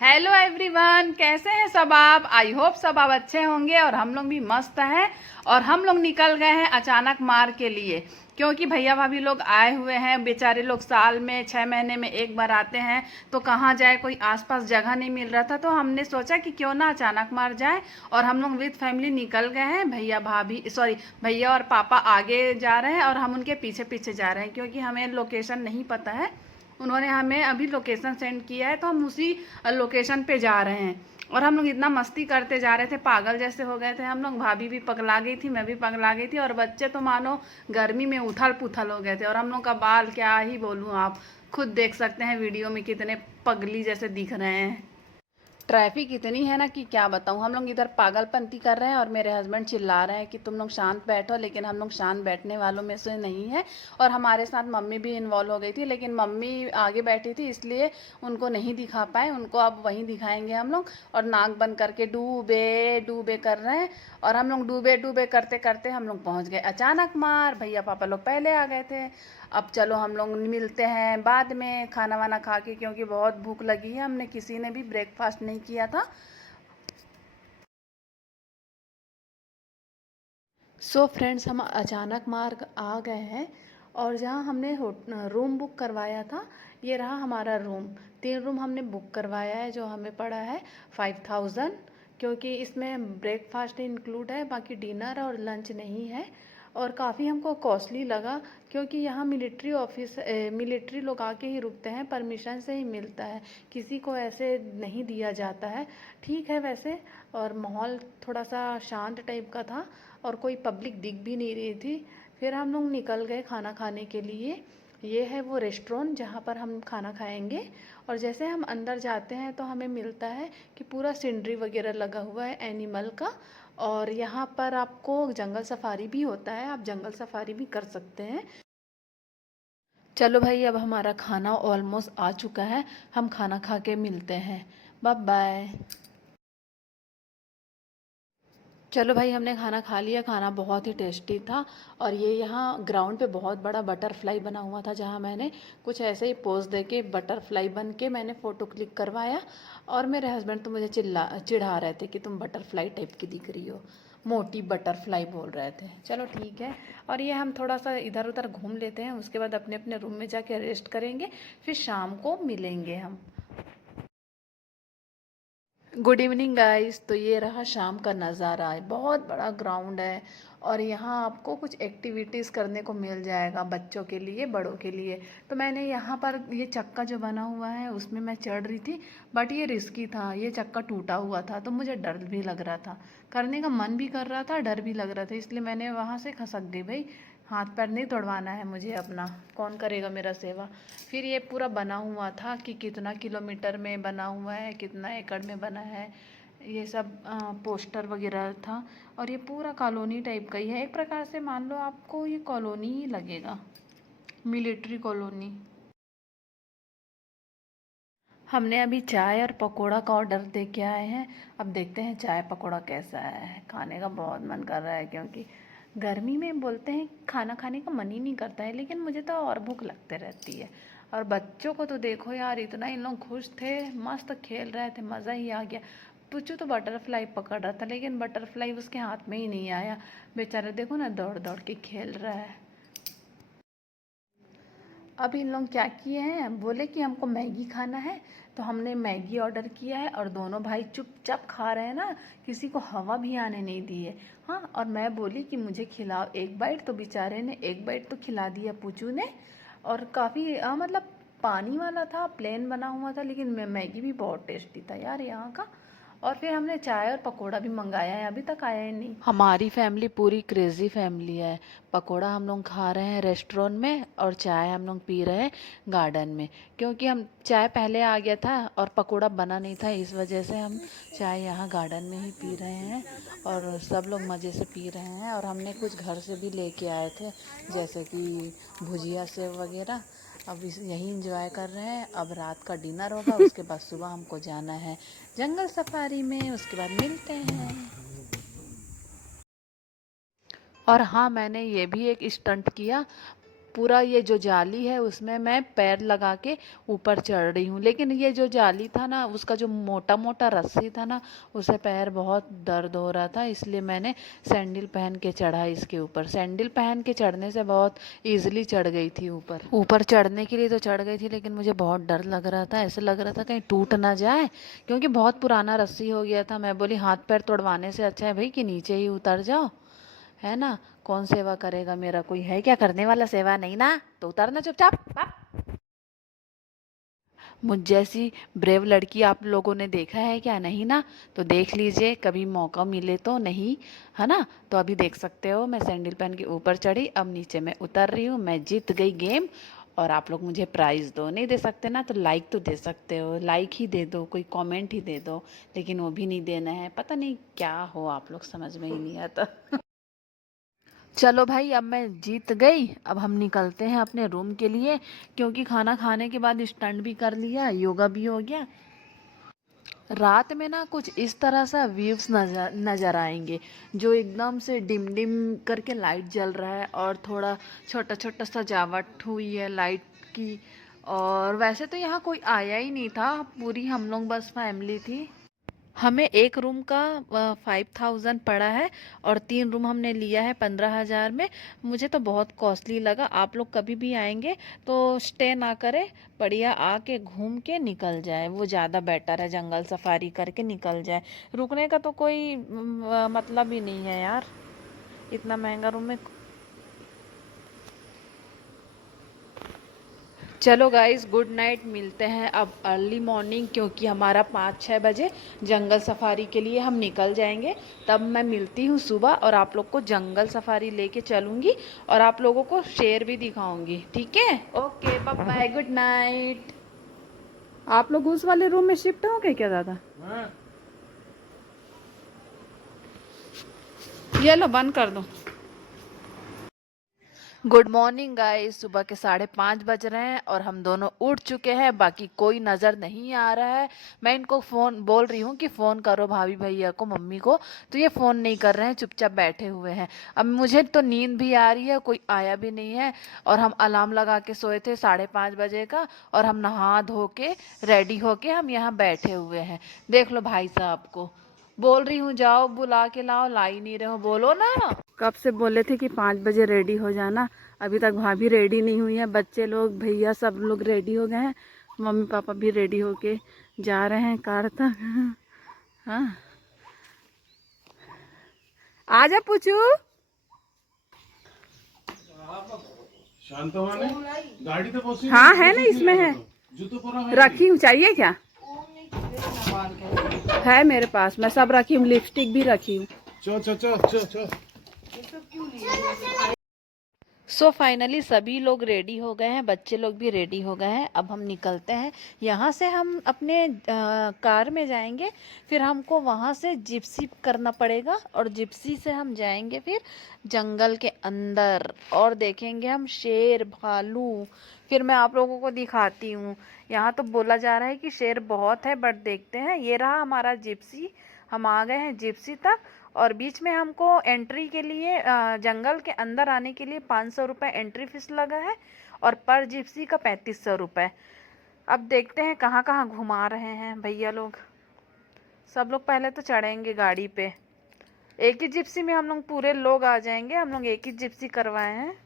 Hello everyone, कैसे हैं सब आप। आई होप सब आप अच्छे होंगे और हम लोग भी मस्त हैं। और हम लोग निकल गए हैं अचानक मार के लिए, क्योंकि भैया भाभी लोग आए हुए हैं। बेचारे लोग साल में 6 महीने में एक बार आते हैं, तो कहाँ जाए, कोई आसपास जगह नहीं मिल रहा था। तो हमने सोचा कि क्यों ना अचानक मार जाए, और हम लोग विद फैमिली निकल गए हैं। भैया भाभी भैया और पापा आगे जा रहे हैं और हम उनके पीछे पीछे जा रहे हैं, क्योंकि हमें लोकेशन नहीं पता है। उन्होंने हमें अभी लोकेशन सेंड किया है, तो हम उसी लोकेशन पे जा रहे हैं। और हम लोग इतना मस्ती करते जा रहे थे, पागल जैसे हो गए थे हम लोग। भाभी भी पगला गई थी, मैं भी पगला गई थी, और बच्चे तो मानो गर्मी में उथल पुथल हो गए थे। और हम लोग का बाल क्या ही बोलूँ, आप खुद देख सकते हैं वीडियो में कितने पगली जैसे दिख रहे हैं। ट्रैफिक इतनी है ना कि क्या बताऊँ। हम लोग इधर पागलपंती कर रहे हैं और मेरे हस्बैंड चिल्ला रहे हैं कि तुम लोग शांत बैठो, लेकिन हम लोग शांत बैठने वालों में से नहीं है। और हमारे साथ मम्मी भी इन्वॉल्व हो गई थी, लेकिन मम्मी आगे बैठी थी इसलिए उनको नहीं दिखा पाए। उनको अब वहीं दिखाएंगे हम लोग। और नाक बंद करके डूबे डूबे कर रहे हैं। और हम लोग डूबे डूबे करते करते हम लोग पहुँच गए अचानक मार। भैया पापा लोग पहले आ गए थे। अब चलो हम लोग मिलते हैं बाद में खाना वाना खा के, क्योंकि बहुत भूख लगी है। हमने किसी ने भी ब्रेकफास्ट नहीं किया था। सो फ्रेंड्स, हम अचानक मार्ग आ गए हैं। और जहाँ हमने रूम बुक करवाया था, ये रहा हमारा रूम। 3 रूम हमने बुक करवाया है, जो हमें पड़ा है 5000, क्योंकि इसमें ब्रेकफास्ट इंक्लूड है, बाकी डिनर और लंच नहीं है। और काफ़ी हमको कॉस्टली लगा, क्योंकि यहाँ मिलिट्री लोग आके ही रुकते हैं, परमिशन से ही मिलता है, किसी को ऐसे नहीं दिया जाता है। ठीक है वैसे। और माहौल थोड़ा सा शांत टाइप का था, और कोई पब्लिक दिख भी नहीं रही थी। फिर हम लोग निकल गए खाना खाने के लिए। ये है वो रेस्टोरेंट जहाँ पर हम खाना खाएंगे। और जैसे हम अंदर जाते हैं तो हमें मिलता है कि पूरा सीनरी वगैरह लगा हुआ है एनिमल का। और यहाँ पर आपको जंगल सफारी भी होता है, आप जंगल सफारी भी कर सकते हैं। चलो भाई, अब हमारा खाना ऑलमोस्ट आ चुका है। हम खाना खा के मिलते हैं। Bye bye. चलो भाई, हमने खाना खा लिया। खाना बहुत ही टेस्टी था। और ये यहाँ ग्राउंड पे बहुत बड़ा बटरफ्लाई बना हुआ था, जहाँ मैंने कुछ ऐसे ही पोज दे के बटरफ्लाई बन के मैंने फ़ोटो क्लिक करवाया। और मेरे हस्बैंड तो मुझे चिढ़ा रहे थे कि तुम बटरफ्लाई टाइप की दिख रही हो, मोटी बटरफ्लाई बोल रहे थे। चलो ठीक है। और ये हम थोड़ा सा इधर उधर घूम लेते हैं, उसके बाद अपने अपने रूम में जाके रेस्ट करेंगे। फिर शाम को मिलेंगे हम। Good evening guys. तो ये रहा शाम का नज़ारा है, बहुत बड़ा ग्राउंड है। और यहाँ आपको कुछ एक्टिविटीज़ करने को मिल जाएगा, बच्चों के लिए बड़ों के लिए। तो मैंने यहाँ पर ये चक्का जो बना हुआ है उसमें मैं चढ़ रही थी, बट ये रिस्की था, ये चक्का टूटा हुआ था, तो मुझे डर भी लग रहा था। करने का मन भी कर रहा था, डर भी लग रहा था, इसलिए मैंने वहाँ से खसक गई। भाई, हाथ पैर नहीं तोड़वाना है मुझे अपना, कौन करेगा मेरा सेवा। फिर ये पूरा बना हुआ था कि कितना किलोमीटर में बना हुआ है, कितना एकड़ में बना है, ये सब पोस्टर वगैरह था। और ये पूरा कॉलोनी टाइप का ही है, एक प्रकार से मान लो आपको ये कॉलोनी ही लगेगा, मिलिट्री कॉलोनी। हमने अभी चाय और पकोड़ा का ऑर्डर दे के आए हैं। अब देखते हैं चाय पकोड़ा कैसा है। खाने का बहुत मन कर रहा है, क्योंकि गर्मी में बोलते हैं खाना खाने का मन ही नहीं करता है, लेकिन मुझे तो और भूख लगते रहती है। और बच्चों को तो देखो यार, इतना इन लोग खुश थे, मस्त खेल रहे थे, मज़ा ही आ गया। पुच्चू तो बटरफ्लाई पकड़ रहा था, लेकिन बटरफ्लाई उसके हाथ में ही नहीं आया। बेचारा देखो ना, दौड़ दौड़ के खेल रहा है। अब इन लोग क्या किए हैं, बोले कि हमको मैगी खाना है, तो हमने मैगी ऑर्डर किया है। और दोनों भाई चुपचाप खा रहे हैं ना, किसी को हवा भी आने नहीं दी है। हाँ, और मैं बोली कि मुझे खिलाओ एक बाइट, तो बेचारे ने एक बाइट तो खिला दिया पूछू ने। और काफ़ी मतलब पानी वाला था, प्लेन बना हुआ था, लेकिन मैगी भी बहुत टेस्टी था यार यहाँ का। और फिर हमने चाय और पकोड़ा भी मंगाया है, अभी तक आया ही नहीं। हमारी फैमिली पूरी क्रेजी फैमिली है। पकोड़ा हम लोग खा रहे हैं रेस्टोरेंट में, और चाय हम लोग पी रहे हैं गार्डन में, क्योंकि हम चाय पहले आ गया था और पकोड़ा बना नहीं था, इस वजह से हम चाय यहाँ गार्डन में ही पी रहे हैं। और सब लोग मज़े से पी रहे हैं। और हमने कुछ घर से भी लेके आए थे, जैसे कि भुजिया सेव वगैरह। अब यहीं इंजॉय कर रहे हैं। अब रात का डिनर होगा, उसके बाद सुबह हमको जाना है जंगल सफारी में, उसके बाद मिलते हैं। और हाँ, मैंने ये भी एक स्टंट किया। पूरा ये जो जाली है उसमें मैं पैर लगा के ऊपर चढ़ रही हूँ, लेकिन ये जो जाली था ना, उसका जो मोटा मोटा रस्सी था ना, उससे पैर बहुत दर्द हो रहा था, इसलिए मैंने सैंडल पहन के चढ़ा इसके ऊपर। सैंडल पहन के चढ़ने से बहुत ईजिली चढ़ गई थी ऊपर। ऊपर चढ़ने के लिए तो चढ़ गई थी, लेकिन मुझे बहुत डर लग रहा था, ऐसे लग रहा था कहीं टूट ना जाए, क्योंकि बहुत पुराना रस्सी हो गया था। मैं बोली हाथ पैर तोड़वाने से अच्छा है भाई कि नीचे ही उतर जाओ, है ना। कौन सेवा करेगा मेरा, कोई है क्या करने वाला सेवा? नहीं ना, तो उतरना चुपचाप। मुझ जैसी ब्रेव लड़की आप लोगों ने देखा है क्या? नहीं ना, तो देख लीजिए कभी मौका मिले तो। नहीं है ना, तो अभी देख सकते हो मैं सैंडल पहन के ऊपर चढ़ी, अब नीचे मैं उतर रही हूँ। मैं जीत गई गेम, और आप लोग मुझे प्राइज़ दो। नहीं दे सकते ना, तो लाइक तो दे सकते हो, लाइक ही दे दो, कोई कमेंट ही दे दो, लेकिन वो भी नहीं देना है। पता नहीं क्या हो आप लोग, समझ में ही नहीं आता। चलो भाई, अब मैं जीत गई। अब हम निकलते हैं अपने रूम के लिए, क्योंकि खाना खाने के बाद स्टंट भी कर लिया, योगा भी हो गया। रात में ना कुछ इस तरह सा व्यूज नजर नजर आएंगे, जो एकदम से डिम डिम करके लाइट जल रहा है, और थोड़ा छोटा छोटा सजावट हुई है लाइट की। और वैसे तो यहाँ कोई आया ही नहीं था, पूरी हम लोग बस फैमिली थी। हमें एक रूम का 5000 पड़ा है, और 3 रूम हमने लिया है 15,000 में। मुझे तो बहुत कॉस्टली लगा। आप लोग कभी भी आएंगे तो स्टे ना करें, बढ़िया आके घूम के निकल जाए, वो ज़्यादा बेटर है। जंगल सफारी करके निकल जाए, रुकने का तो कोई मतलब ही नहीं है यार, इतना महंगा रूम में। चलो गाइस, गुड नाइट, मिलते हैं अब अर्ली मॉर्निंग, क्योंकि हमारा 5-6 बजे जंगल सफारी के लिए हम निकल जाएंगे। तब मैं मिलती हूँ सुबह, और आप लोग को जंगल सफारी लेके चलूँगी, और आप लोगों को शेर भी दिखाऊंगी, ठीक है? Okay, bye bye, good night. आप लोग उस वाले रूम में शिफ्ट हो गए क्या दादा? ये लो, बंद कर दो। गुड मॉर्निंग गाइस, सुबह के 5:30 बज रहे हैं, और हम दोनों उठ चुके हैं। बाकी कोई नज़र नहीं आ रहा है। मैं इनको फ़ोन बोल रही हूँ कि फ़ोन करो भाभी भैया को, मम्मी को, तो ये फ़ोन नहीं कर रहे हैं, चुपचाप बैठे हुए हैं। अब मुझे तो नींद भी आ रही है, कोई आया भी नहीं है, और हम अलार्म लगा के सोए थे 5:30 बजे का, और हम नहा धो के रेडी होके हम यहाँ बैठे हुए हैं। देख लो भाई साहब को, बोल रही हूँ जाओ बुला के लाओ, ला ही नहीं रहे हो, बोलो ना। कब से बोले थे कि 5 बजे रेडी हो जाना, अभी तक भाभी रेडी नहीं हुई है। बच्चे लोग, भैया, सब लोग रेडी हो गए हैं, मम्मी पापा भी रेडी होके जा रहे हैं कार तक। हाँ, आजा पूछू। गाड़ी तो हाँ है ना, इसमें है, रखी हूँ, चाहिए क्या? है मेरे पास, मैं सब रखी हूँ, लिपस्टिक भी रखी हूँ। सो फाइनली सभी लोग रेडी हो गए हैं, बच्चे लोग भी रेडी हो गए हैं। अब हम निकलते हैं यहाँ से। हम अपने कार में जाएंगे, फिर हमको वहाँ से जिप्सी करना पड़ेगा, और जिप्सी से हम जाएंगे फिर जंगल के अंदर, और देखेंगे हम शेर, भालू। फिर मैं आप लोगों को दिखाती हूँ। यहाँ तो बोला जा रहा है कि शेर बहुत है, बट देखते हैं। ये रहा हमारा जिप्सी, हम आ गए हैं जिप्सी तक। और बीच में हमको एंट्री के लिए, जंगल के अंदर आने के लिए 500 रुपये एंट्री फीस लगा है, और पर जिप्सी का 3500 रुपये। अब देखते हैं कहाँ कहाँ घुमा रहे हैं भैया लोग। सब लोग पहले तो चढ़ेंगे गाड़ी पे, एक ही जिप्सी में हम लोग पूरे लोग आ जाएंगे। हम लोग एक ही जिप्सी करवाए हैं।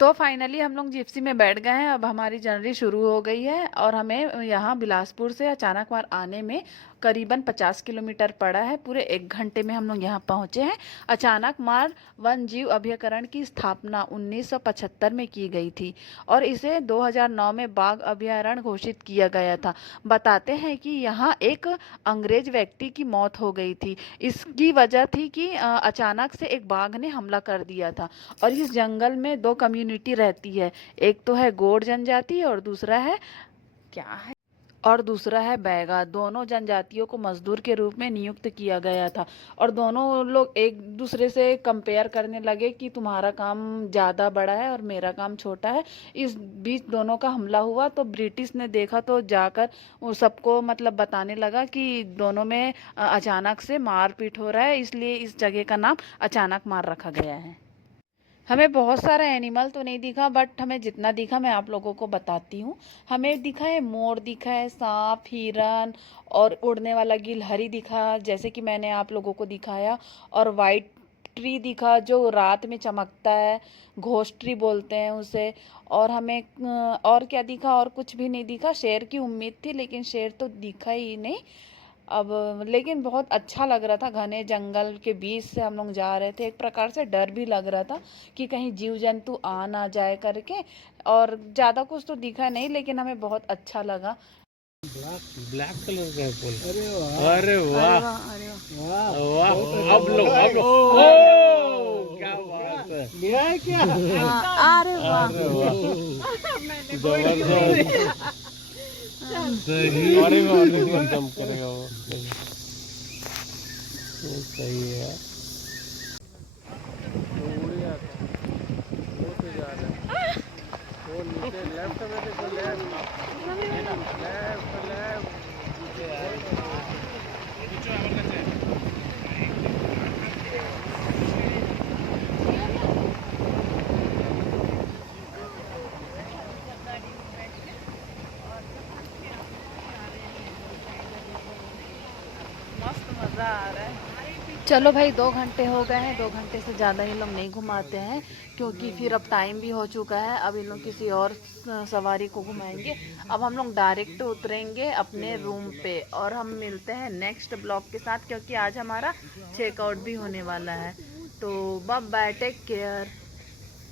तो फाइनली हम लोग जिप्सी में बैठ गए हैं। अब हमारी जर्नी शुरू हो गई है, और हमें यहाँ बिलासपुर से अचानक मार आने में करीबन 50 किलोमीटर पड़ा है। पूरे 1 घंटे में हम लोग यहाँ पहुँचे हैं। अचानक मार वन जीव अभ्यारण्य की स्थापना 1975 में की गई थी, और इसे 2009 में बाघ अभ्यारण्य घोषित किया गया था। बताते हैं कि यहाँ एक अंग्रेज व्यक्ति की मौत हो गई थी। इसकी वजह थी कि अचानक से एक बाघ ने हमला कर दिया था। और इस जंगल में 2 कम्युनिटी रहती है, एक तो है गोंड जनजाति, और दूसरा है क्या है, और दूसरा है बैगा। दोनों जनजातियों को मजदूर के रूप में नियुक्त किया गया था और दोनों लोग एक दूसरे से कंपेयर करने लगे कि तुम्हारा काम ज़्यादा बड़ा है और मेरा काम छोटा है। इस बीच दोनों का हमला हुआ तो ब्रिटिश ने देखा तो जाकर वो सबको मतलब बताने लगा कि दोनों में अचानक से मारपीट हो रहा है, इसलिए इस जगह का नाम अचानक मार रखा गया है। हमें बहुत सारा एनिमल तो नहीं दिखा, बट हमें जितना दिखा मैं आप लोगों को बताती हूँ। हमें दिखा है मोर, दिखा है सांप, हिरन और उड़ने वाला गिलहरी दिखा, जैसे कि मैंने आप लोगों को दिखाया। और वाइट ट्री दिखा जो रात में चमकता है, घोस्ट ट्री बोलते हैं उसे। और हमें और क्या दिखा, और कुछ भी नहीं दिखा। शेर की उम्मीद थी लेकिन शेर तो दिखा ही नहीं। अब लेकिन बहुत अच्छा लग रहा था, घने जंगल के बीच से हम लोग जा रहे थे। एक प्रकार से डर भी लग रहा था कि कहीं जीव जंतु आ ना जाए करके। और ज़्यादा कुछ तो दिखा नहीं लेकिन हमें बहुत अच्छा लगा। ब्लैक ब्लैक कलर का फूल। अरे वाह, अरे वाह, अरे वाह, वाह। अब लो, अब लो। ओ, ओ, क्या बात है। लिया है क्या? अरे वाह, अरे वाह, जबरदस्त। सही। और एक दम करेगा वो। सही है। उड़ी आता है, वो तो जा रहा है। वो नीचे लेफ्ट में देखो, लेफ्ट लेफ्ट लेफ्ट। मस्त मज़ा आ रहा है। चलो भाई, 2 घंटे हो गए हैं, 2 घंटे से ज़्यादा ही लोग नहीं घुमाते हैं क्योंकि फिर अब टाइम भी हो चुका है। अब इन लोग किसी और सवारी को घुमाएंगे। अब हम लोग डायरेक्ट उतरेंगे अपने रूम पे और हम मिलते हैं नेक्स्ट ब्लॉग के साथ, क्योंकि आज हमारा चेकआउट भी होने वाला है। तो बाय बाय, टेक केयर।